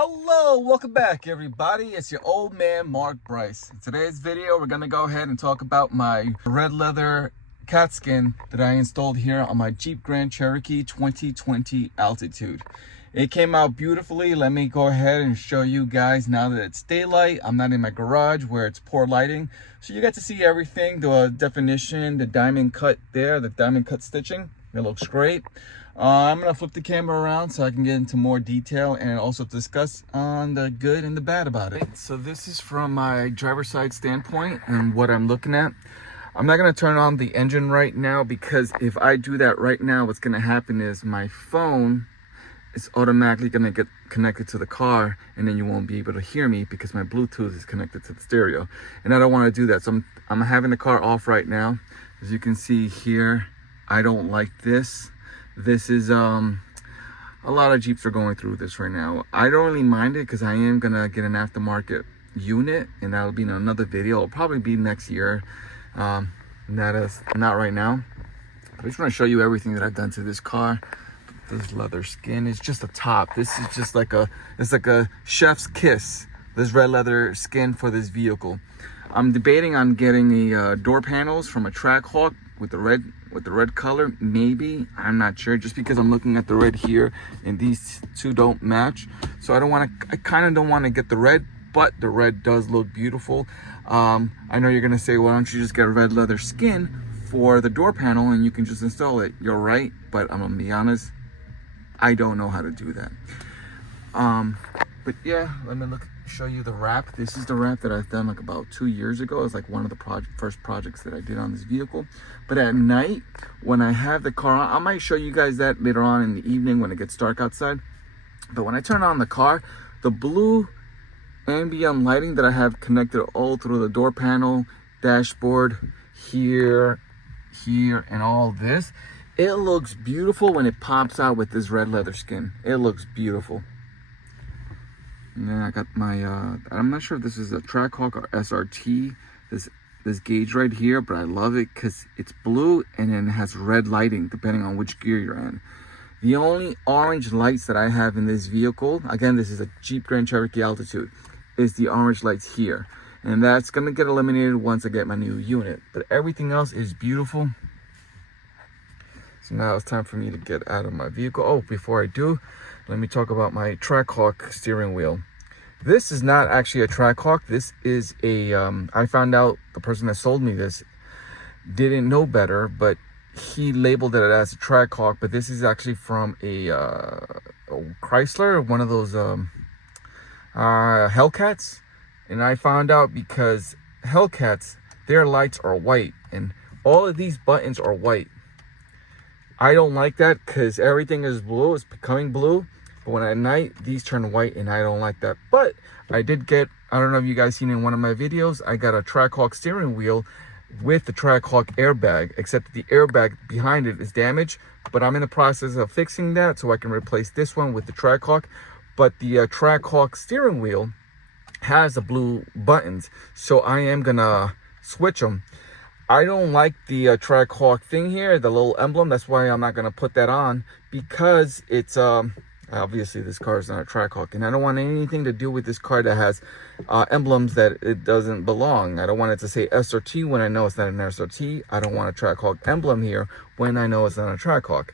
Hello, welcome back everybody. It's your old man Mark Bryce. In today's video, we're gonna go ahead and talk about my red leather Katzkin that I installed here on my Jeep Grand Cherokee 2020 Altitude. It came out beautifully. Let me go ahead and show you guys now that it's daylight. I'm not in my garage where it's poor lighting. So you get to see everything, the definition, the diamond cut there, the diamond cut stitching. It looks great. I'm gonna flip the camera around so I can get into more detail and also discuss on the good and the bad about it. So this is from my driver's side standpoint and what I'm looking at. I'm not gonna turn on the engine right now because if I do that right now, what's gonna happen is my phone is automatically gonna get connected to the car and then you won't be able to hear me because my Bluetooth is connected to the stereo. And I don't wanna do that. So I'm having the car off right now. As you can see here, I don't like this. This is a lot of Jeeps are going through this right now. I don't really mind it because I am gonna get an aftermarket unit and that'll be in another video. It'll probably be next year. That is not right now. I just want to show you everything that I've done to this car. This leather skin is just a top. This is just like it's like a chef's kiss. This red leather skin for this vehicle. I'm debating on getting the door panels from a Trackhawk with the red color. Maybe, I'm not sure, just because I'm looking at the red here and these two don't match. So I kind of don't want to get the red, but the red does look beautiful. I know you're gonna say, why don't you just get a red leather skin for the door panel and you can just install it? You're right, but I'm gonna be honest, I don't know how to do that. But yeah, let me show you the wrap. This is the wrap that I've done like about 2 years ago. It's like one of the first projects that I did on this vehicle. But at night, when I have the car on, I might show you guys that later on in the evening when it gets dark outside. But when I turn on the car, the blue ambient lighting that I have connected all through the door panel, dashboard, here, and all this, it looks beautiful when it pops out with this red leather skin. It looks beautiful. And then I got my, I'm not sure if this is a Trackhawk or SRT, this gauge right here, but I love it because it's blue and then it has red lighting depending on which gear you're in. The only orange lights that I have in this vehicle, again, this is a Jeep Grand Cherokee Altitude, is the orange lights here. And that's gonna get eliminated once I get my new unit. But everything else is beautiful. So now it's time for me to get out of my vehicle. Oh, before I do, let me talk about my Trackhawk steering wheel. This is not actually a Trackhawk. This is a, I found out the person that sold me this didn't know better, but he labeled it as a Trackhawk, but this is actually from a Chrysler, one of those Hellcats. And I found out because Hellcats, their lights are white and all of these buttons are white. I don't like that because everything is blue, it's becoming blue. But when at night, these turn white and I don't like that. But I did get, I don't know if you guys seen in one of my videos, I got a Trackhawk steering wheel with the Trackhawk airbag, except the airbag behind it is damaged. But I'm in the process of fixing that so I can replace this one with the Trackhawk. But the Trackhawk steering wheel has the blue buttons, so I am gonna switch them. I don't like the Trackhawk thing here, the little emblem. That's why I'm not gonna put that on, because it's obviously this car is not a Trackhawk, and I don't want anything to do with this car that has emblems that it doesn't belong. I don't want it to say SRT when I know it's not an SRT. I don't want a Trackhawk emblem here when I know it's not a Trackhawk.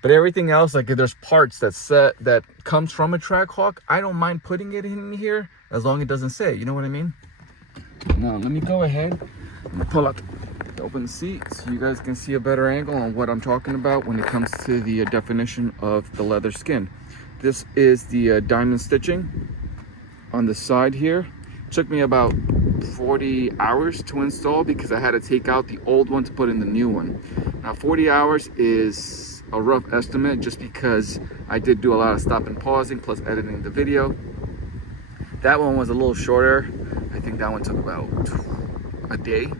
But everything else, like if there's parts that comes from a Trackhawk, I don't mind putting it in here as long as it doesn't say. You know what I mean? Now let me go ahead and pull out the open seat so you guys can see a better angle on what I'm talking about when it comes to the definition of the leather skin. This is the diamond stitching on the side here. It took me about 40 hours to install because I had to take out the old one to put in the new one. Now 40 hours is a rough estimate just because I did do a lot of stop and pausing plus editing the video. That one was a little shorter. I think that one took about a day.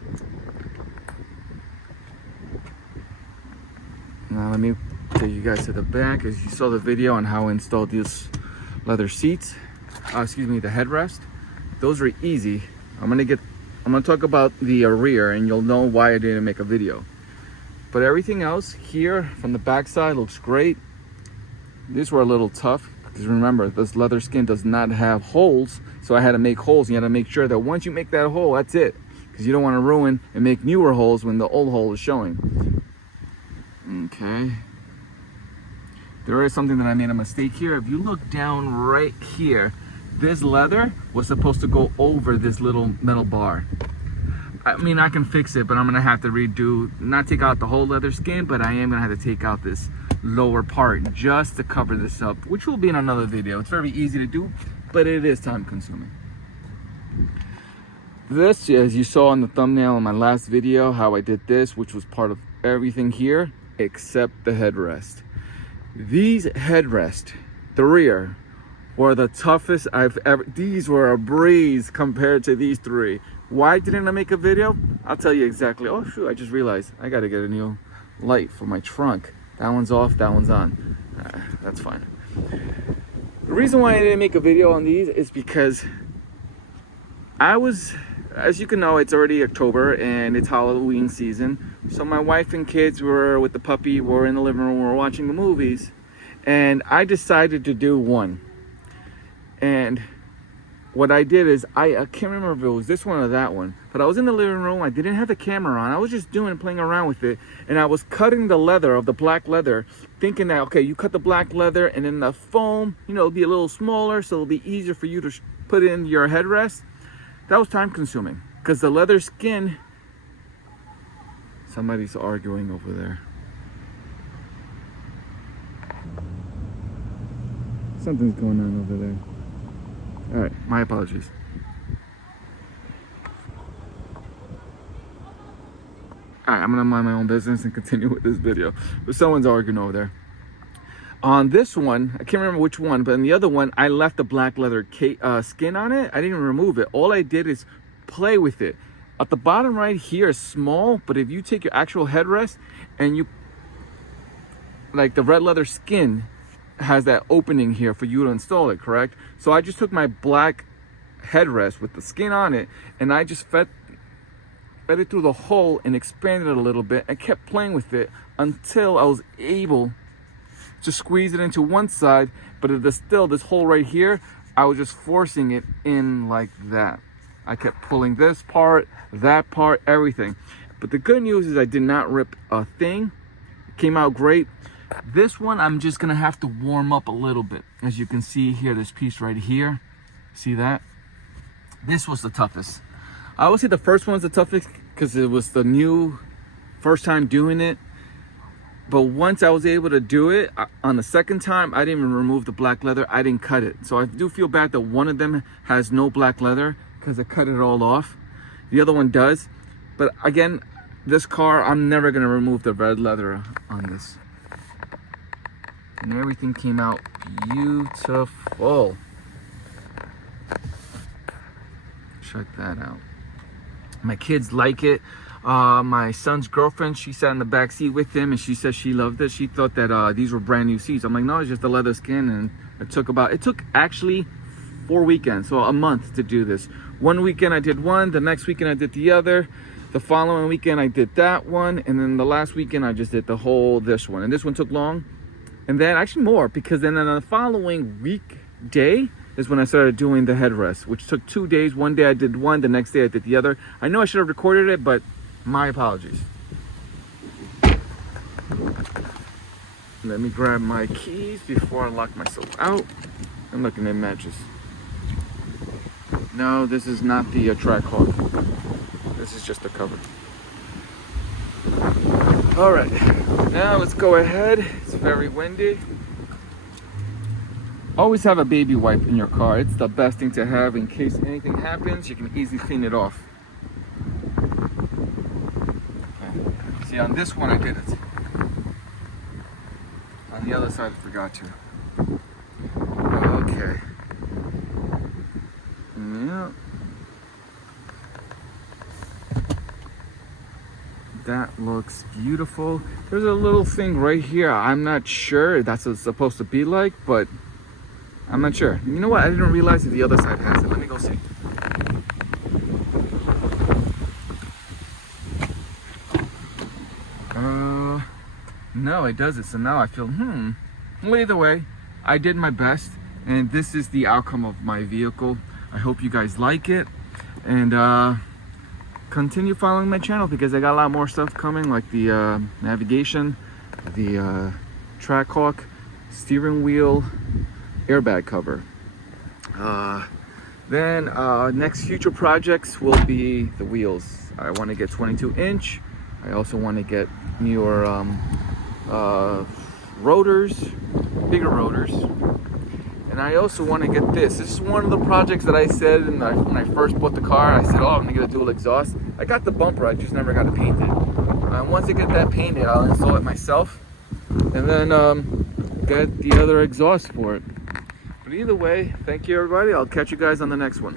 Now let me take you guys to the back. As you saw the video on how I installed these leather seats, excuse me, the headrest. Those are easy. I'm gonna talk about the rear and you'll know why I didn't make a video. But everything else here from the back side looks great. These were a little tough Because remember, this leather skin does not have holes, so I had to make holes. You had to make sure that once you make that hole, that's it. Because you don't want to ruin and make newer holes when the old hole is showing. Okay. There is something that I made a mistake here. If you look down right here, this leather was supposed to go over this little metal bar. I mean, I can fix it, but I'm gonna have to redo, not take out the whole leather skin, but I am gonna have to take out this lower part just to cover this up, which will be in another video. It's very easy to do, but it is time consuming. This, as you saw in the thumbnail in my last video, how I did this, which was part of everything here, except the headrest. These headrests, the rear, were the toughest I've ever, these were a breeze compared to these three. Why didn't I make a video? I'll tell you exactly. Oh shoot, I just realized I gotta get a new light for my trunk. That one's off, that one's on. That's fine. The reason why I didn't make a video on these is because I was, as you can know, it's already October and it's Halloween season. So my wife and kids were with the puppy, were in the living room, we're watching the movies. And I decided to do one. And what I did is, I can't remember if it was this one or that one, but I was in the living room, I didn't have the camera on, I was just playing around with it, and I was cutting the leather of the black leather, thinking that, okay, you cut the black leather, and then the foam, you know, it'll be a little smaller, so it'll be easier for you to put in your headrest. That was time consuming, because the leather skin, somebody's arguing over there. Something's going on over there. All right, my apologies. All right, I'm gonna mind my own business and continue with this video. But someone's arguing over there. On this one, I can't remember which one, but in the other one, I left the black leather skin on it. I didn't remove it. All I did is play with it. At the bottom right here is small, but if you take your actual headrest and you, like the red leather skin, has that opening here for you to install it, correct? So I just took my black headrest with the skin on it and I just fed it through the hole and expanded it a little bit and kept playing with it until I was able to squeeze it into one side, but there's still this hole right here. I was just forcing it in like that. I kept pulling this part, that part, everything. But the good news is I did not rip a thing. It came out great. This one, I'm just gonna have to warm up a little bit. As you can see here, this piece right here, see that? This was the toughest. I would say the first one's the toughest because it was the new first time doing it. But once I was able to do it, on the second time, I didn't even remove the black leather. I didn't cut it. So I do feel bad that one of them has no black leather because I cut it all off. The other one does. But again, this car, I'm never gonna remove the red leather on this. And everything came out beautiful. Check that out. My kids like it. My son's girlfriend, she sat in the back seat with him and she said she loved it. She thought that these were brand new seats. I'm like, no, it's just the leather skin. And it took actually 4 weekends, so a month to do this. One weekend I did one, the next weekend I did the other. The following weekend I did that one. And then the last weekend I just did the whole, this one. And this one took long. And then actually more, because then on the following weekday is when I started doing the headrest, which took 2 days. One day I did one, the next day I did the other. I know I should have recorded it, but my apologies. Let me grab my keys before I lock myself out. I'm looking at matches. No, this is not the Trackhawk. This is just the cover. All right, now let's go ahead. It's very windy. Always have a baby wipe in your car. It's the best thing to have in case anything happens. You can easily clean it off. Okay. See, on this one I did it. On the other side I forgot to. Okay. Yeah. That looks beautiful. There's a little thing right here. I'm not sure if that's what it's supposed to be like, but I'm not sure. You know what? I didn't realize that the other side has it. Let me go see. No, it doesn't. So now I feel, well, either way, I did my best. and this is the outcome of my vehicle. I hope you guys like it, and continue following my channel because I got a lot more stuff coming, like the navigation, the Trackhawk steering wheel airbag cover. Then next future projects will be the wheels. I want to get 22-inch. I also want to get newer rotors, bigger rotors. And I also want to get this. This is one of the projects that I said when I first bought the car. I said, oh, I'm going to get a dual exhaust. I got the bumper, I just never got it painted. Once I get that painted, I'll install it myself. And then get the other exhaust for it. But either way, thank you everybody. I'll catch you guys on the next one.